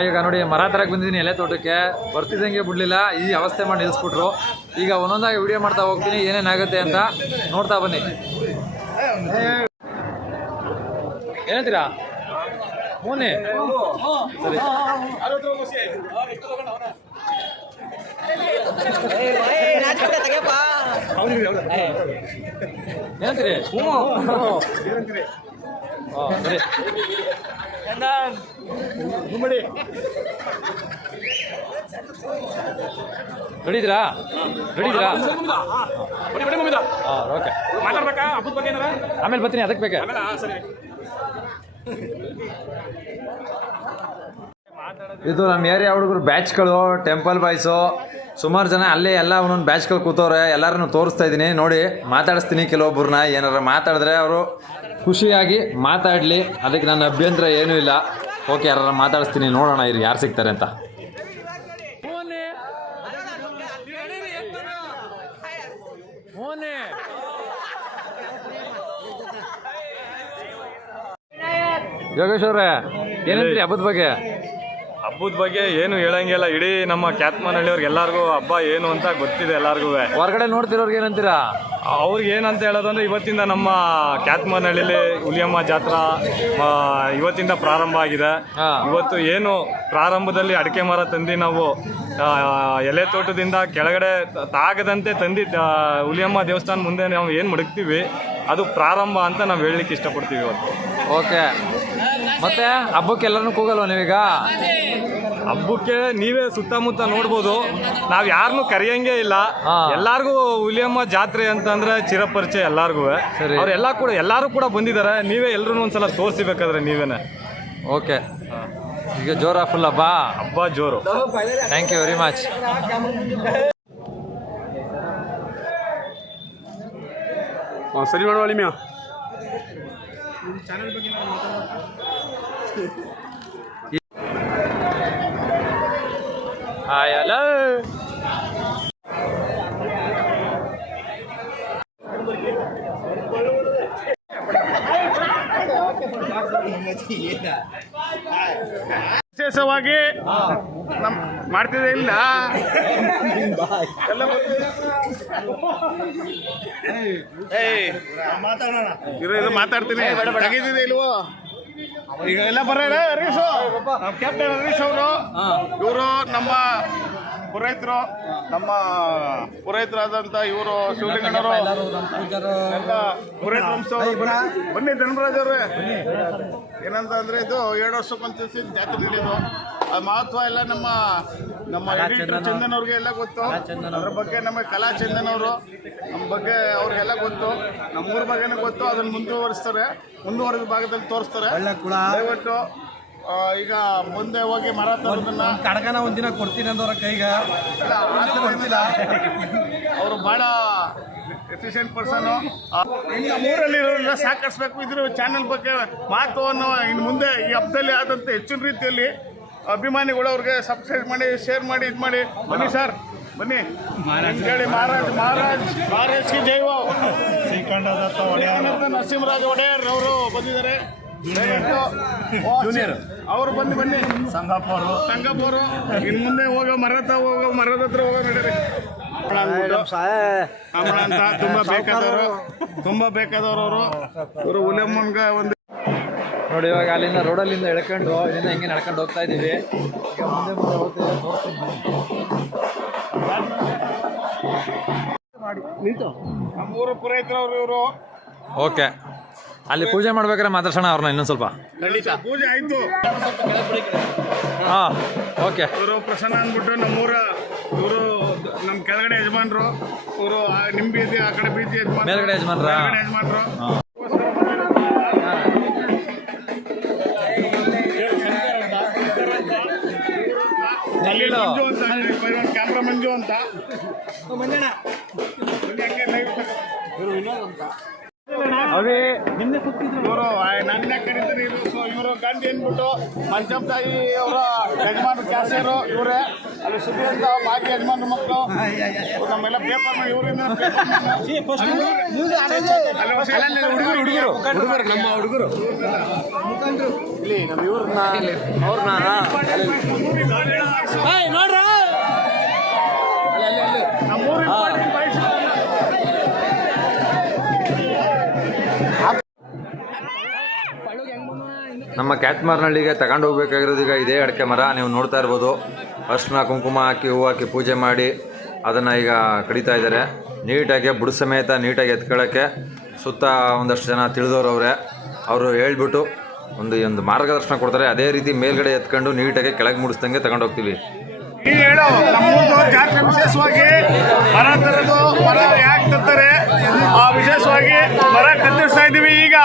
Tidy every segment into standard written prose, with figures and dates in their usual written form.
ಈಗ ನೋಡಿ ಮರ ತರಕ್ಕೆ ಬಂದಿದ್ದೀನಿ ಎಲೆ ತೋಟಕ್ಕೆ. ಬರ್ತಿದ್ದಂಗೆ ಬಿಡ್ಲಿಲ್ಲ, ಈ ಅವಸ್ಥೆ ಮಾಡಿ ನಿಲ್ಲಿಸ್ಬಿಟ್ರು. ಈಗ ಒಂದೊಂದಾಗಿ ವಿಡಿಯೋ ಮಾಡ್ತಾ ಹೋಗ್ತೀನಿ ಏನೇನಾಗುತ್ತೆ ಅಂತ ನೋಡ್ತಾ ಬನ್ನಿ. ಏನಂತೀರಾ ಮೂನೆ? ಸರಿ ಏನಂತೀರಿ? ಸರಿ ರೆಡಿದ್ರಾ? ಓಕೆ, ಆಮೇಲೆ ಬರ್ತೀನಿ. ಅದಕ್ಕೆ ಬೇಕಾ? ಇದು ನಮ್ಮ ಏರಿಯಾ ಹುಡುಗರು ಬ್ಯಾಚ್ಗಳು, ಟೆಂಪಲ್ ಬಾಯ್ಸು. ಸುಮಾರು ಜನ ಅಲ್ಲೇ ಎಲ್ಲ ಒಂದೊಂದು ಬ್ಯಾಚ್ಗಳು ಕೂತವ್ರೆ. ಎಲ್ಲರನ್ನು ತೋರಿಸ್ತಾ ಇದ್ದೀನಿ ನೋಡಿ. ಮಾತಾಡಿಸ್ತೀನಿ ಕೆಲವೊಬ್ಬರನ್ನ. ಏನಾರ ಮಾತಾಡಿದ್ರೆ ಅವರು ಖುಷಿಯಾಗಿ ಮಾತಾಡಲಿ, ಅದಕ್ಕೆ ನನ್ನ ಅಭ್ಯಂತರ ಏನೂ ಇಲ್ಲ. ಓಕೆ, ಯಾರು ಮಾತಾಡಿಸ್ತೀನಿ, ನೋಡೋಣ ಇವ್ರು ಯಾರು ಸಿಗ್ತಾರೆ ಅಂತ. ಯೋಗೇಶ್ ಅವ್ರೆ, ಏನಂತೀರಿ ಹಬ್ಬದ ಬಗ್ಗೆ? ಹಬ್ಬದ ಬಗ್ಗೆ ಏನು ಹೇಳಂಗಿಲ್ಲ. ಇಡೀ ನಮ್ಮ ಕ್ಯಾತ್ಮನಹಳ್ಳಿಯವ್ರಿಗೆ ಎಲ್ಲರಿಗೂ ಹಬ್ಬ ಏನು ಅಂತ ಗೊತ್ತಿದೆ ಎಲ್ಲರಿಗೂ. ಹೊರಗಡೆ ನೋಡ್ತಿರೋರ್ಗೆ ಏನಂತೀರಾ? ಅವ್ರಿಗೆ ಏನಂತ ಹೇಳೋದಂದ್ರೆ, ಇವತ್ತಿಂದ ನಮ್ಮ ಕ್ಯಾತ್ಮನಹಳ್ಳಿಲಿ ಹುಲಿಯಮ್ಮ ಜಾತ್ರಾ ಇವತ್ತಿಂದ ಪ್ರಾರಂಭ ಆಗಿದೆ. ಇವತ್ತು ಏನು ಪ್ರಾರಂಭದಲ್ಲಿ ಅಡಿಕೆ ಮರ ತಂದು ನಾವು ಎಲೆ ತೋಟದಿಂದ ಕೆಳಗಡೆ ತಾಗದಂತೆ ತಂದು ಹುಲಿಯಮ್ಮ ದೇವಸ್ಥಾನ ಮುಂದೆ ನಾವು ಏನು ಮಡಗ್ತೀವಿ, ಅದು ಪ್ರಾರಂಭ ಅಂತ ನಾವು ಹೇಳಲಿಕ್ಕೆ ಇಷ್ಟಪಡ್ತೀವಿ ಇವತ್ತು. ಓಕೆ, ಮತ್ತೆ ಹಬ್ಬಕ್ಕೆ ಎಲ್ಲರನ್ನೂ ಕೂಗಲ್ವ ನೀವೀಗ? ಹಬ್ಬಕ್ಕೆ ನೀವೇ ಸುತ್ತಮುತ್ತ ನೋಡ್ಬೋದು. ನಾವು ಯಾರನ್ನೂ ಕರೆಯಂಗೇ ಇಲ್ಲ. ಎಲ್ಲಾರ್ಗೂ ಹುಲಿಯಮ್ಮ ಜಾತ್ರೆ ಅಂತಂದ್ರೆ ಚಿರಪರಿಚಯ ಎಲ್ಲಾರ್ಗು. ಎಲ್ಲರೂ ಕೂಡ ಬಂದಿದ್ದಾರೆ. ನೀವೇ ಎಲ್ರೂ ಒಂದ್ಸಲ ತೋರಿಸಬೇಕಾದ್ರೆ ನೀವೇನೆ. ಓಕೆ, ಈಗ ಜೋರ ಫುಲ್ ಹಬ್ಬ ಜೋರು. Thank you very much. ಸರಿ ಮಾಡುವ ಅಳಿಮ್ಯಾ. Hi, hello. ವಿಶೇಷವಾಗಿ ಮಾಡ್ತಿದೆ ಇಲ್ಲ ಮಾತಾಡ್ತೀನಿ. ತೆಗೆದಿದೆ ಇಲ್ವೋ? ಈಗ ಎಲ್ಲ ಬರೋಣ. ಹರೀಶು, ಕ್ಯಾಪ್ಟನ್ ಹರೀಶ್ ಅವರು, ಇವರು ನಮ್ಮ ಪುರೋಹಿತರಾದಂಥ ಇವರು ಶಿವಲಿಂಗಣ್ಣವರು, ಪುರೋಹಿತ ವಂಶವರು. ಬನ್ನಿ ಧರ್ಮರಾಜ್ ಅವ್ರೆ. ಏನಂತ ಅಂದ್ರೆ, ಇದು 2 ವರ್ಷಕ್ಕೊಂದು ದಿವಸ ಜಾತ್ರೆ ನಡೆಯೋದು. ಆ ಮಹತ್ವ ಎಲ್ಲ ನಮ್ಮ ಎಡಿಟರ್ ಚಂದನ್ ಅವ್ರಿಗೆ ಎಲ್ಲ ಗೊತ್ತು. ಅದ್ರ ಬಗ್ಗೆ ನಮ್ಮ ಕಲಾ ಚಂದನ್ ಅವರು ನಮ್ಮ ಬಗ್ಗೆ ಅವ್ರಿಗೆಲ್ಲ ಗೊತ್ತು. ನಮ್ಮೂರ ಬಗ್ಗೆನೂ ಗೊತ್ತು. ಅದನ್ನು ಮುಂದುವರೆದ ಭಾಗದಲ್ಲಿ ತೋರಿಸ್ತಾರೆ. ದಯವಿಟ್ಟು ಈಗ ಮುಂದೆ ಹೋಗಿ ಮರ ತರೋದನ್ನ ಕಡಗನ ಒಂದಿನ ಕೊಡ್ತೀನಿ ಅಂದವ್ರ ಕೈಗ ಅವರು ಭಾಳ ಎಫಿಷಿಯೆಂಟ್ ಪರ್ಸನ್ನು. ಇನ್ನು ಮೂರಲ್ಲಿರೋರೆಲ್ಲ ಸಾಕರಿಸ್ಬೇಕು. ಇದ್ರ ಚಾನಲ್ ಬಗ್ಗೆ ಮಹತ್ವವನ್ನು ಇನ್ನು ಮುಂದೆ ಈ ಹಬ್ಬದಲ್ಲಿ ಆದಂಥ ಹೆಚ್ಚಿನ ರೀತಿಯಲ್ಲಿ ಅಭಿಮಾನಿಗಳು ಅವ್ರಿಗೆ ಸಬ್ಸ್ಕ್ರೈಬ್ ಮಾಡಿ, ಶೇರ್ ಮಾಡಿ, ಇದು ಮಾಡಿ. ಬನ್ನಿ ಸರ್, ಬನ್ನಿ ಹೇಳಿ. ಮಹಾರಾಜ್ಗೆ ಜೈವ. ನರಸಿಂಹರಾಜ ಒಡೆಯರ್ ಅವರು ಬಂದಿದ್ದಾರೆ. ಜೂನಿಯರ್ ಅವರು ಬನ್ನಿ. ಸಂಗಪ್ಪವರು ಇನ್ನು ಮುಂದೆ ಹೋಗೋ ಮರದ ಹತ್ರ ಹೋಗೋ ನಡೀರಿ. ಅಂತ ತುಂಬಾ ಬೇಕಾದವರು ಅವರು. ಇವರು ಹುಲಿಯಮ್ಮನ್ಗೆ ಒಂದು ನೋಡಿ. ಇವಾಗ ಅಲ್ಲಿಂದ ರೋಡಲ್ಲಿಂದ ಎಳ್ಕೊಂಡು ಇಲ್ಲಿಂದ ಹಿಂಗೆ ನಡ್ಕೊಂಡು ಹೋಗ್ತಾ ಇದ್ದೀವಿ. ಈಗ ಮುಂದೆ ಹೋಗ್ತೀವಿ, ನಿಂತು ನಮ್ಮೂರ ಪುರೋಹಿತರವರು ಇವರು. ಓಕೆ, ಅಲ್ಲಿ ಪೂಜೆ ಮಾಡ್ಬೇಕಾದ್ರೆ ಮಾತಾಡ್ಸೋಣ ಅವ್ರನ್ನ ಇನ್ನೊಂದು ಸ್ವಲ್ಪ. ಪೂಜೆ ಆಯ್ತು. ಹಾಂ, ಓಕೆ. ಇವರು ಪ್ರಸನ್ನ ಅಂದ್ಬಿಟ್ಟು ನಮ್ಮೂರ ಇವರು ನಮ್ಮ ಕೆಳಗಡೆ ಯಜಮಾನ್ರು. ಇವರು ನಿಮ್ಮ ಬೀದಿ, ಆ ಕಡೆ ಬೀದಿ ಮೇಲ್ಗಡೆ ಯಜಮಾನ್ರು. ಕ್ಯಾಮ್ರಾ ಮಂಜು ಅಂತ. ಇವರು ನನ್ನ ಕರೀತಾರೆ. ಇವರು ಗಾಂಧಿ ಅಂದ್ಬಿಟ್ಟು ಮಂಜಪ್ಪ ತಾಯಿ ಅವರ ಯಜಮಾನ ಕ್ಯಾಸರು ಇವರೇ. ಅಲ್ಲಿ ಸುಖಿಯಿಂದ ಬಾಕಿ ಯಜಮಾನ್ರ ಮಕ್ಕಳು ನಮ್ಮೆಲ್ಲ ಪೇಪರ್ ಮಾಡಿ ಇವರಿಂದ ಹುಡುಗರು ನಮ್ಮ ಹುಡುಗರು ಇಲ್ಲಿ ನಮ್ಮ ಇವ್ರನ್ನ ಅವ್ರನ್ನ ನಮ್ಮ ಕ್ಯಾತ್ಮಾರ್ನಹಳ್ಳಿಗೆ ತಗೊಂಡು ಹೋಗ್ಬೇಕಾಗಿರೋದು ಈಗ ಇದೇ ಅಡಿಕೆ ಮರ ನೀವು ನೋಡ್ತಾ ಇರ್ಬೋದು. ಅರ್ಶಿನ ಕುಂಕುಮ ಹಾಕಿ ಹೂವು ಹಾಕಿ ಪೂಜೆ ಮಾಡಿ ಅದನ್ನು ಈಗ ಕಡಿತಾ ಇದ್ದಾರೆ. ನೀಟಾಗಿ ಬುಡ ಸಮೇತ ನೀಟಾಗಿ ಎತ್ಕೊಳ್ಳೋಕ್ಕೆ ಸುತ್ತ ಒಂದಷ್ಟು ಜನ ತಿಳಿದವ್ರವ್ರೆ. ಅವರು ಹೇಳ್ಬಿಟ್ಟು ಒಂದು ಮಾರ್ಗದರ್ಶನ ಕೊಡ್ತಾರೆ. ಅದೇ ರೀತಿ ಮೇಲ್ಗಡೆ ಎತ್ಕೊಂಡು ನೀಟಾಗಿ ಕೆಳಗೆ ಮುಡಿಸ್ದಂಗೆ ತಗೊಂಡು ಹೋಗ್ತೀವಿ. ಈಗ ಹೇಳು ನಮ್ಮೂರು ಜಾತ್ರೆ ವಿಶೇಷವಾಗಿ ಮರ ತರೋದು, ಮರ ಯಾಕೆ ತರ್ತಾರೆ ವಿಶೇಷವಾಗಿ ಮರ ಕತ್ತರಿಸ್ತಾ ಇದೀವಿ. ಈಗ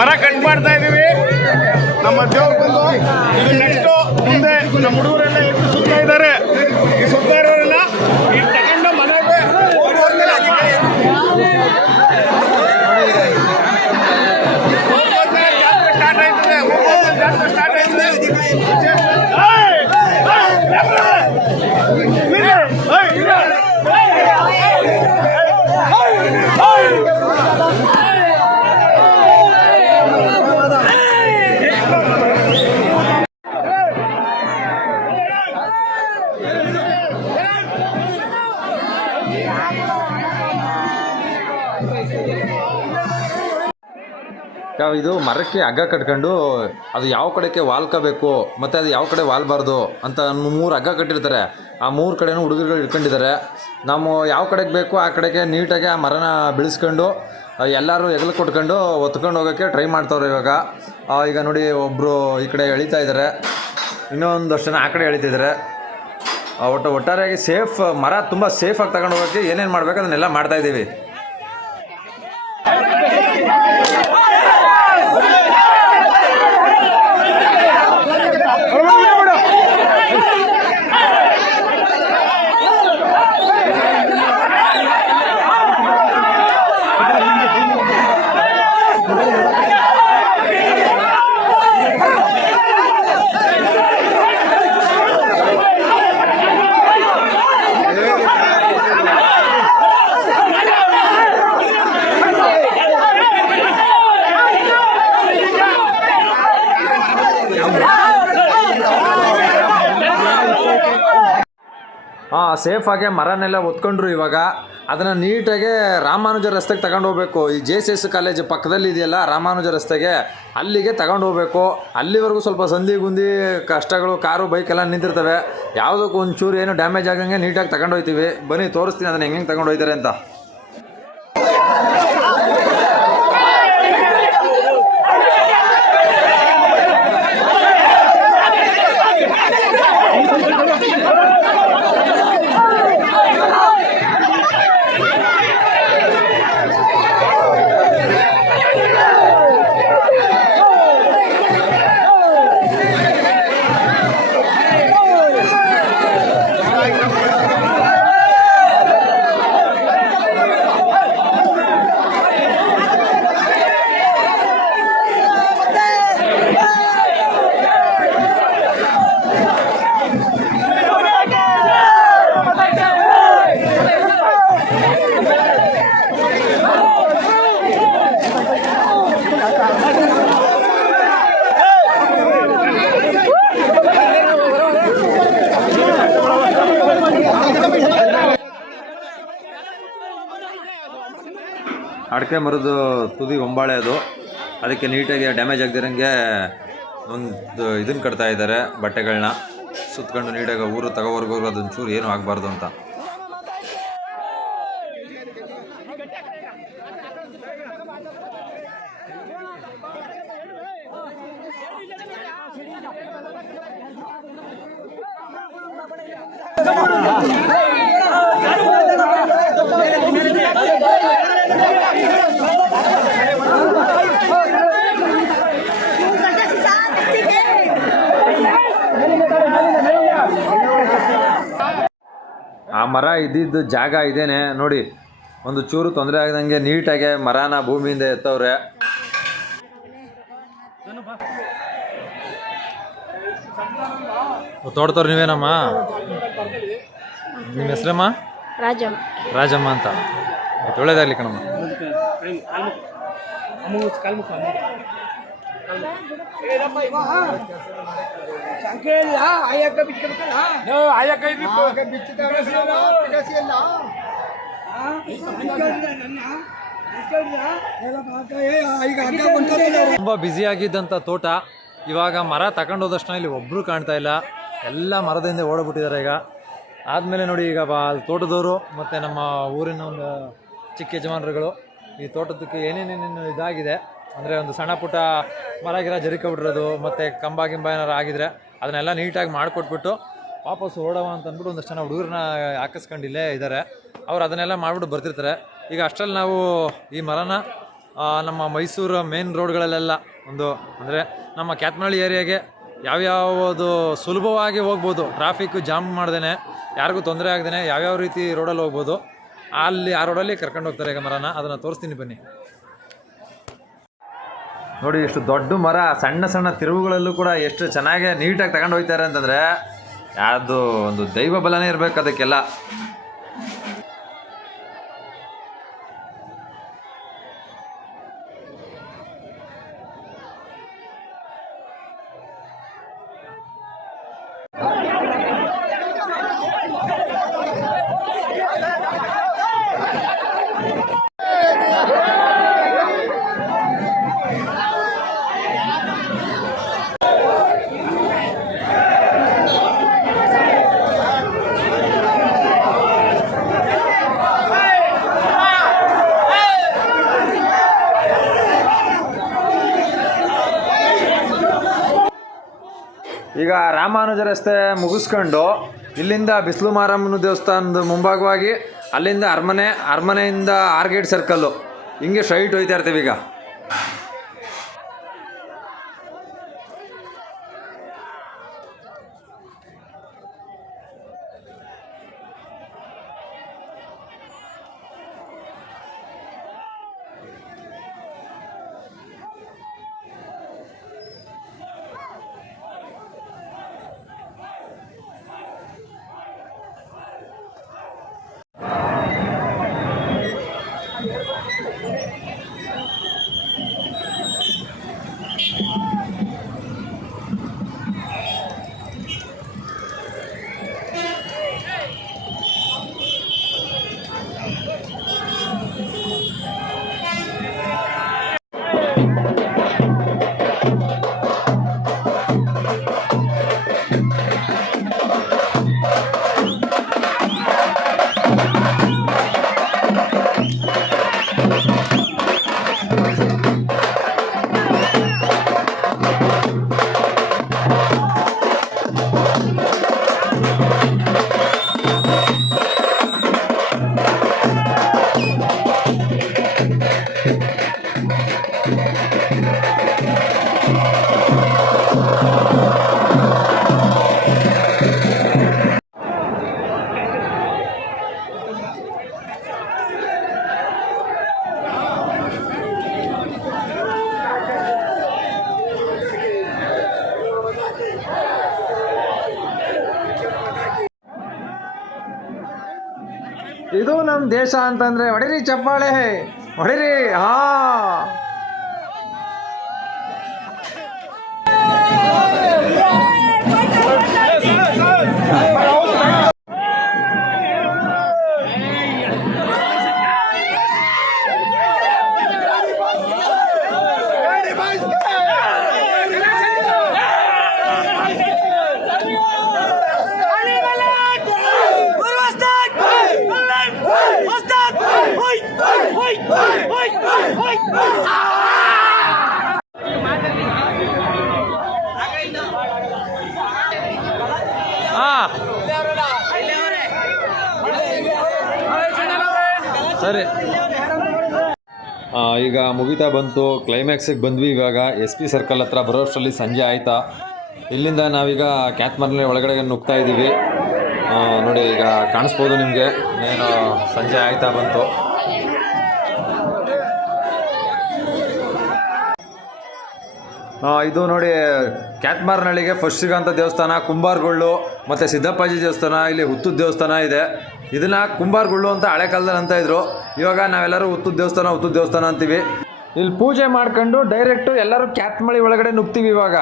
ಮರ ಕಟ್ ಮಾಡ್ತಾ ಇದೀವಿ. ನಮ್ಮ ದೇವ್ರು ಬಂದು ಇದು ನೆಕ್ಸ್ಟು ಮುಂದೆ ನಮ್ಮ ಹುಡುಗರೆಲ್ಲ ಎಷ್ಟು ಸುತ್ತ ಇದ್ದಾರೆ. ಈ ಸುತ್ತ ಇರೋರೆಲ್ಲ ಈಗ ತಗೊಂಡು ಮನೆಗೆ ಜಾತ್ರೆ ಸ್ಟಾರ್ಟ್ ಆಯ್ತದೆ. ಜಾತ್ರೆ ಸ್ಟಾರ್ಟ್ ಆಯ್ತದೆ. ಇದು ಮರಕ್ಕೆ ಹಗ್ಗ ಕಟ್ಕೊಂಡು ಅದು ಯಾವ ಕಡೆಗೆ ವಾಲ್ಕೋಬೇಕು ಮತ್ತು ಅದು ಯಾವ ಕಡೆ ವಾಲ್ಬಾರ್ದು ಅಂತ 3 ಹಗ್ಗ ಕಟ್ಟಿರ್ತಾರೆ. ಆ 3 ಕಡೆನೂ ಹುಡುಗರುಗಳು ಇಟ್ಕೊಂಡಿದ್ದಾರೆ. ನಾವು ಯಾವ ಕಡೆಗೆ ಬೇಕು ಆ ಕಡೆಗೆ ನೀಟಾಗಿ ಆ ಮರನ ಬೆಳೆಸ್ಕೊಂಡು ಎಲ್ಲರೂ ಹೆಗಲು ಕೊಟ್ಕೊಂಡು ಒತ್ಕೊಂಡು ಹೋಗೋಕ್ಕೆ ಟ್ರೈ ಮಾಡ್ತಾವ್ರೆ ಇವಾಗ. ಈಗ ನೋಡಿ ಒಬ್ಬರು ಈ ಕಡೆ ಎಳಿತಾ ಇದ್ದಾರೆ, ಇನ್ನೊಂದಷ್ಟು ಜನ ಆ ಕಡೆ ಎಳಿತಿದ್ದಾರೆ. ಒಟ್ಟಾರೆಯಾಗಿ ಮರ ತುಂಬ ಸೇಫಾಗಿ ತಗೊಂಡು ಹೋಗೋಕ್ಕೆ ಏನೇನು ಮಾಡಬೇಕು ಅದನ್ನೆಲ್ಲ ಮಾಡ್ತಾಯಿದ್ದೀವಿ. ಸೇಫಾಗೆ ಮರನೆಲ್ಲ ಒತ್ಕೊಂಡ್ರು. ಇವಾಗ ಅದನ್ನು ನೀಟಾಗಿ ರಾಮಾನುಜ ರಸ್ತೆಗೆ ತಗೊಂಡು ಹೋಗ್ಬೇಕು. ಈ JCS ಕಾಲೇಜ್ ಪಕ್ಕದಲ್ಲಿ ಇದೆಯಲ್ಲ ರಾಮಾನುಜ ರಸ್ತೆಗೆ, ಅಲ್ಲಿಗೆ ತಗೊಂಡು ಹೋಗ್ಬೇಕು. ಅಲ್ಲಿವರೆಗೂ ಸ್ವಲ್ಪ ಸಂಧಿ ಗುಂದಿ ಕಷ್ಟಗಳು, ಕಾರು ಬೈಕ್ ಎಲ್ಲ ನಿಂತಿರ್ತವೆ. ಯಾವುದಕ್ಕೂ ಒಂಚೂರು ಏನು ಡ್ಯಾಮೇಜ್ ಆಗಂಗೆ ನೀಟಾಗಿ ತಗೊಂಡು ಹೋಗ್ತೀವಿ. ಬನ್ನಿ ತೋರಿಸ್ತೀನಿ ಅದನ್ನು ಹೆಂಗೆ ತಗೊಂಡು ಹೋಗ್ತಾರೆ ಅಂತ. ಅಡಿಕೆ ಮರದ ತುದಿ ಒಂಬಾಳೆ ಅದು, ಅದಕ್ಕೆ ನೀಟಾಗಿ ಡ್ಯಾಮೇಜ್ ಆಗದಿರಂಗೆ ಒಂದು ಇದನ್ನು ಕಟ್ತಾ ಇದ್ದಾರೆ, ಬಟ್ಟೆಗಳನ್ನ ಸುತ್ಕೊಂಡು ನೀಟಾಗಿ ಊರು ತಗೋವರೆಗೂ ಅದೊಂದು ಚೂರು ಏನೂ ಆಗಬಾರ್ದು ಅಂತ. ಆ ಮರ ಇದ್ದಿದ್ದು ಜಾಗ ಇದೇನೆ ನೋಡಿ, ಒಂದು ಚೂರು ತೊಂದರೆ ಆಗದಂಗೆ ನೀಟಾಗಿ ಮರನ ಭೂಮಿಯಿಂದ ಎತ್ತವ್ರೆ. ತೋಡ್ತವ್ರು ನೀವೇನಮ್ಮ? ನಿಮ್ಮ ಹೆಸರಮ್ಮ? ರಾಜಂ. ರಾಜಮ್ಮ ಅಂತ. ಆಯ್ತು, ಒಳ್ಳೇದಾಗಲಿ ಕಣಮ್ಮ. ತುಂಬ ಬ್ಯುಸಿಯಾಗಿದ್ದಂಥ ತೋಟ ಇವಾಗ ಮರ ತಗೊಂಡೋದಷ್ಟು ಇಲ್ಲಿ ಒಬ್ಬರು ಕಾಣ್ತಾ ಇಲ್ಲ, ಎಲ್ಲ ಮರದಿಂದ ಓಡಬಿಟ್ಟಿದ್ದಾರೆ. ಈಗ ಆದಮೇಲೆ ನೋಡಿ, ಈಗ ತೋಟದವರು ಮತ್ತು ನಮ್ಮ ಊರಿನ ಒಂದು ಚಿಕ್ಕ ಯಜಮಾನರುಗಳು ಈ ತೋಟದಕ್ಕೆ ಏನೇನೇನೇನು ಇದಾಗಿದೆ ಅಂದರೆ ಒಂದು ಸಣ್ಣ ಪುಟ್ಟ ಮರ ಗಿರ ಜರಿಕೊಬಿಟ್ಟಿರೋದು ಮತ್ತು ಕಂಬ ಗಿಂಬ ಏನಾರು ಆಗಿದ್ರೆ ಅದನ್ನೆಲ್ಲ ನೀಟಾಗಿ ಮಾಡಿಕೊಟ್ಬಿಟ್ಟು ವಾಪಸ್ ಓಡವ ಅಂತ ಅಂದ್ಬಿಟ್ಟು ಒಂದಷ್ಟು ಜನ ಹುಡುಗರನ್ನ ಹಾಕಿಸ್ಕೊಂಡಿಲ್ಲೇ ಇದ್ದಾರೆ. ಅವ್ರು ಅದನ್ನೆಲ್ಲ ಮಾಡಿಬಿಟ್ಟು ಬರ್ತಿರ್ತಾರೆ. ಈಗ ಅಷ್ಟರಲ್ಲಿ ನಾವು ಈ ಮರನ ನಮ್ಮ ಮೈಸೂರು ಮೇನ್ ರೋಡ್ಗಳಲ್ಲೆಲ್ಲ ಒಂದು ಅಂದರೆ ನಮ್ಮ ಕ್ಯಾತ್ನಹಳ್ಳಿ ಏರಿಯಾಗೆ ಯಾವ್ಯಾವುದು ಸುಲಭವಾಗಿ ಹೋಗ್ಬೋದು, ಟ್ರಾಫಿಕ್ ಜಾಮ್ ಮಾಡ್ದೇ, ಯಾರಿಗೂ ತೊಂದರೆ ಆಗ್ದೇ ಯಾವ್ಯಾವ ರೀತಿ ರೋಡಲ್ಲಿ ಹೋಗ್ಬೋದು ಅಲ್ಲಿ ಆ ರೋಡಲ್ಲಿ ಕರ್ಕೊಂಡು ಹೋಗ್ತಾರೆ. ಈಗ ಮರನ ಅದನ್ನು ತೋರಿಸ್ತೀನಿ ಬನ್ನಿ. ನೋಡಿ, ಎಷ್ಟು ದೊಡ್ಡ ಮರ, ಸಣ್ಣ ಸಣ್ಣ ತಿರುವುಗಳಲ್ಲೂ ಕೂಡ ಎಷ್ಟು ಚೆನ್ನಾಗಿ ನೀಟಾಗಿ ತಗೊಂಡು ಹೋಗ್ತಾರೆ ಅಂತಂದರೆ ಯಾವುದು ಒಂದು ದೈವ ಬಲನೇ ಇರಬೇಕು ಅದಕ್ಕೆಲ್ಲ. ಈಗ ರಾಮಾನುಜ ರಸ್ತೆ ಮುಗಿಸ್ಕೊಂಡು ಇಲ್ಲಿಂದ ಬಿಸಿಲು ಮಾರಮ್ಮನ ದೇವಸ್ಥಾನದ ಮುಂಭಾಗವಾಗಿ ಅಲ್ಲಿಂದ ಅರಮನೆಯಿಂದ ಆರ್ಗೇಟ್ ಸರ್ಕಲ್ಲು ಹಿಂಗೆ ಸ್ಟ್ರೈಟ್ ಹೋಗ್ತಾ ಇರ್ತೀವಿ. ಈಗ ಇದು ನಮ್ಮ ದೇಶ ಅಂತಂದರೆ ಹೊಡಿರಿ ಚಪ್ಪಾಳೆ, ಹೊಡಿರಿ. ಸರಿ, ಈಗ ಮುಗಿತಾ ಬಂತು, ಕ್ಲೈಮ್ಯಾಕ್ಸಿಗೆ ಬಂದ್ವಿ. ಇವಾಗ SP ಸರ್ಕಲ್ ಹತ್ರ ಬರೋಷ್ಟರಲ್ಲಿ ಸಂಜೆ ಆಯಿತಾ. ಇಲ್ಲಿಂದ ನಾವೀಗ ಕ್ಯಾತ್ನಹಳ್ಳಿ ಒಳಗಡೆ ನುಗ್ತಾ ಇದ್ದೀವಿ. ನೋಡಿ, ಈಗ ಕಾಣಿಸ್ಬೋದು ನಿಮಗೆ, ಏನು ಸಂಜೆ ಆಯ್ತಾ ಬಂತು. ಇದು ನೋಡಿ ಕ್ಯಾತ್ಮಾರ್ನಳ್ಳಿಗೆ ಫಸ್ಟ್ ಸಿಗೋಂಥ ದೇವಸ್ಥಾನ ಕುಂಬಾರಗೊಳ್ಳು ಮತ್ತು ಸಿದ್ದಪ್ಪಾಜಿ ದೇವಸ್ಥಾನ, ಇಲ್ಲಿ ಹುತ್ತದ ದೇವಸ್ಥಾನ ಇದೆ. ಇದನ್ನು ಕುಂಬಾರಗೊಳ್ಳು ಅಂತ ಹಳೆ ಕಾಲದಲ್ಲಿ ಅಂತ ಇದ್ರು. ಇವಾಗ ನಾವೆಲ್ಲರೂ ಹುತ್ತದ ದೇವಸ್ಥಾನ ಅಂತೀವಿ. ಇಲ್ಲಿ ಪೂಜೆ ಮಾಡ್ಕೊಂಡು ಡೈರೆಕ್ಟು ಎಲ್ಲರೂ ಕ್ಯಾತ್ಮಳ್ಳಿ ಒಳಗಡೆ ನುಗ್ತೀವಿ ಇವಾಗ.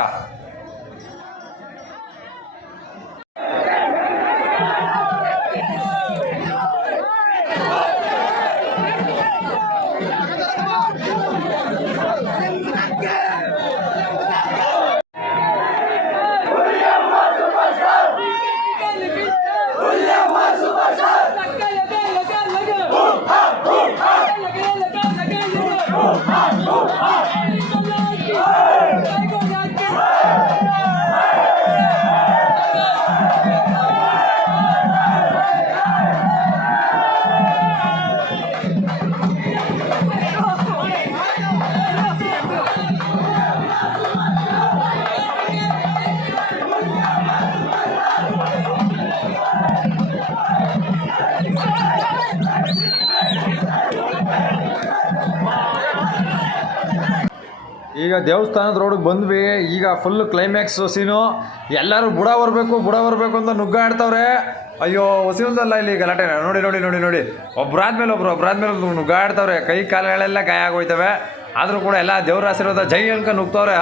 ಈಗ ದೇವಸ್ಥಾನದ ರೋಡಿಗೆ ಬಂದ್ವಿ. ಈಗ ಫುಲ್ ಕ್ಲೈಮ್ಯಾಕ್ಸ್ ಸೀನು. ಎಲ್ಲರೂ ಬುಡ ಬರಬೇಕು ಅಂತ ನುಗ್ಗಾಡ್ತವ್ರೆ. ಅಯ್ಯೋ ಹೊಸಿಲ್ದಲ್ಲ ಇಲ್ಲಿ ಗಲಾಟೆ. ನೋಡಿ ಒಬ್ರಾದ್ಮೇಲೆ ಒಬ್ರು ನುಗ್ಗಾಡ್ತವ್ರೆ. ಕೈ ಕಾಲುಗಳೆಲ್ಲ ಗಾಯ ಆಗೋಯ್ತವೆ. ಆದರೂ ಕೂಡ ಎಲ್ಲ ದೇವ್ರ ಆಶೀರ್ವಾದ ಜೈ ಅನ್ಕ ನುಗ್ತವ್ರೆ.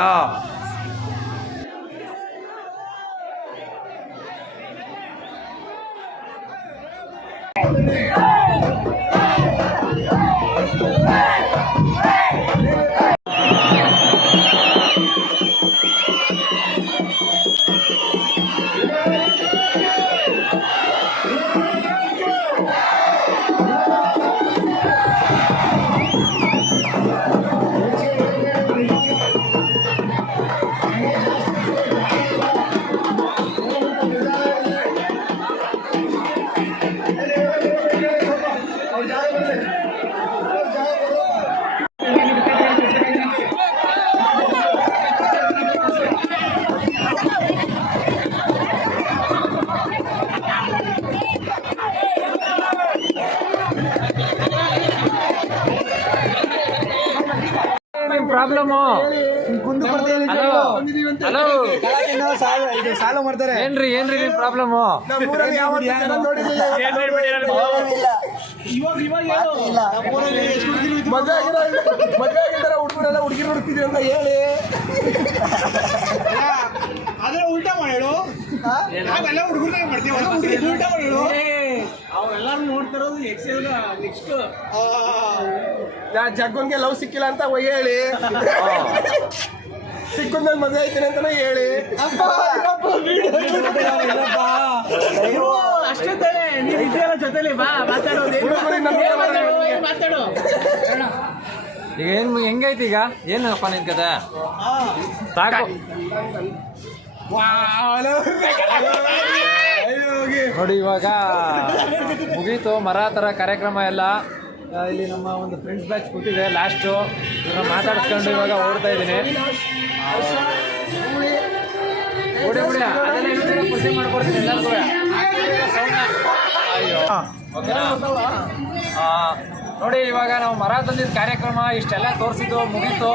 ಪ್ರಾಬ್ಲಮ್ಮು ಹಲೋ ಸಾಲ ಮಾಡ್ತಾರೆ. ಏನ್ರಿ ನಿಮ್ಮ ಪ್ರಾಬ್ಲಮ್ಮು? ಹುಡುಗರೆಲ್ಲ ಹುಡುಗಿರು ಹುಡುಕ್ತಿದ್ವಿ ಅಂತ ಹೇಳಿ ಅದ್ರ ಉಲ್ಟಾ ಮಾಡೇಳು. ನಾವೆಲ್ಲ ಹುಡುಗರೇ ಮಾಡ್ತೀವಿ, ಉಲ್ಟಾ ಮಾಡೇಳು. ಅವೆಲ್ಲಾರು ನೋಡ್ತಿರೋದು ಎಕ್ಸೆಲ್ ನೆಕ್ಸ್ಟ್ ಜಗ್ಗನ್ಗೆ ಲವ್ ಸಿಕ್ಕಿಲ್ಲ ಅಂತ ಹೇಳಿ, ಸಿಕ್ಕುದ್ಮೇಲೆ ಮದುವೆ ಆಯ್ತೇನೆ ಅಂತಾನೆ ಹೇಳಿ. ಅಷ್ಟೇ ತಾನೆ ನೀವು ಇದೆಯಲ್ಲ ಜೊತೆಲಿ ಬಾ ಮಾತಾಡೋದು. ಈಗ ಹೆಂಗೈತಿ ಈಗ? ಏನಪ್ಪ ನಿನ್ ಕತೆ? ಸಾಕು ನೋಡಿ, ಇವಾಗ ಮುಗೀತು ಮರ ಥರ ಕಾರ್ಯಕ್ರಮ ಎಲ್ಲ. ಇಲ್ಲಿ ನಮ್ಮ ಒಂದು ಫ್ರೆಂಡ್ಸ್ ಬ್ಯಾಚ್ ಕೂತಿದೆ ಲಾಸ್ಟು. ಇವ್ರನ್ನ ಮಾತಾಡಿಸ್ಕೊಂಡು ಇವಾಗ ಓಡ್ತಾ ಇದ್ದೀನಿ. ಅದೆಲ್ಲ ಖುಷಿ ಮಾಡ್ಕೊಡ್ತೀನಿ ಎಲ್ಲರಿಗೂ. ಅಯ್ಯೋ ನೋಡಿ, ಇವಾಗ ನಾವು ಮರ ತಂದಿದ್ದ ಕಾರ್ಯಕ್ರಮ ಇಷ್ಟೆಲ್ಲ ತೋರಿಸಿದ್ದು ಮುಗೀತು.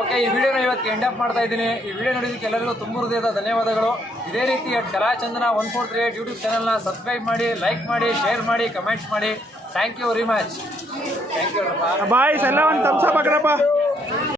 ಓಕೆ, ಈ ವಿಡಿಯೋನ ಇವತ್ತು ಎಂಡ್ ಅಪ್ ಮಾಡ್ತಾ ಇದ್ದೀನಿ. ಈ ವಿಡಿಯೋ ನೋಡಿದ್ದಕ್ಕೆ ಎಲ್ಲರಿಗೂ ತುಂಬ ಹೃದಯದ ಧನ್ಯವಾದಗಳು. ಇದೇ ರೀತಿ ಕಲಾಚಂದನ 143 ಯೂಟ್ಯೂಬ್ ಚಾನಲ್ನ ಸಬ್ಸ್ಕ್ರೈಬ್ ಮಾಡಿ, ಲೈಕ್ ಮಾಡಿ, ಶೇರ್ ಮಾಡಿ, ಕಮೆಂಟ್ಸ್ ಮಾಡಿ. Thank you very much. Thank you. Bye, ಎಲ್ಲ ಒಂದು ತಮ್ಸಪ್ ಹಾಕ್ರಪ್ಪ.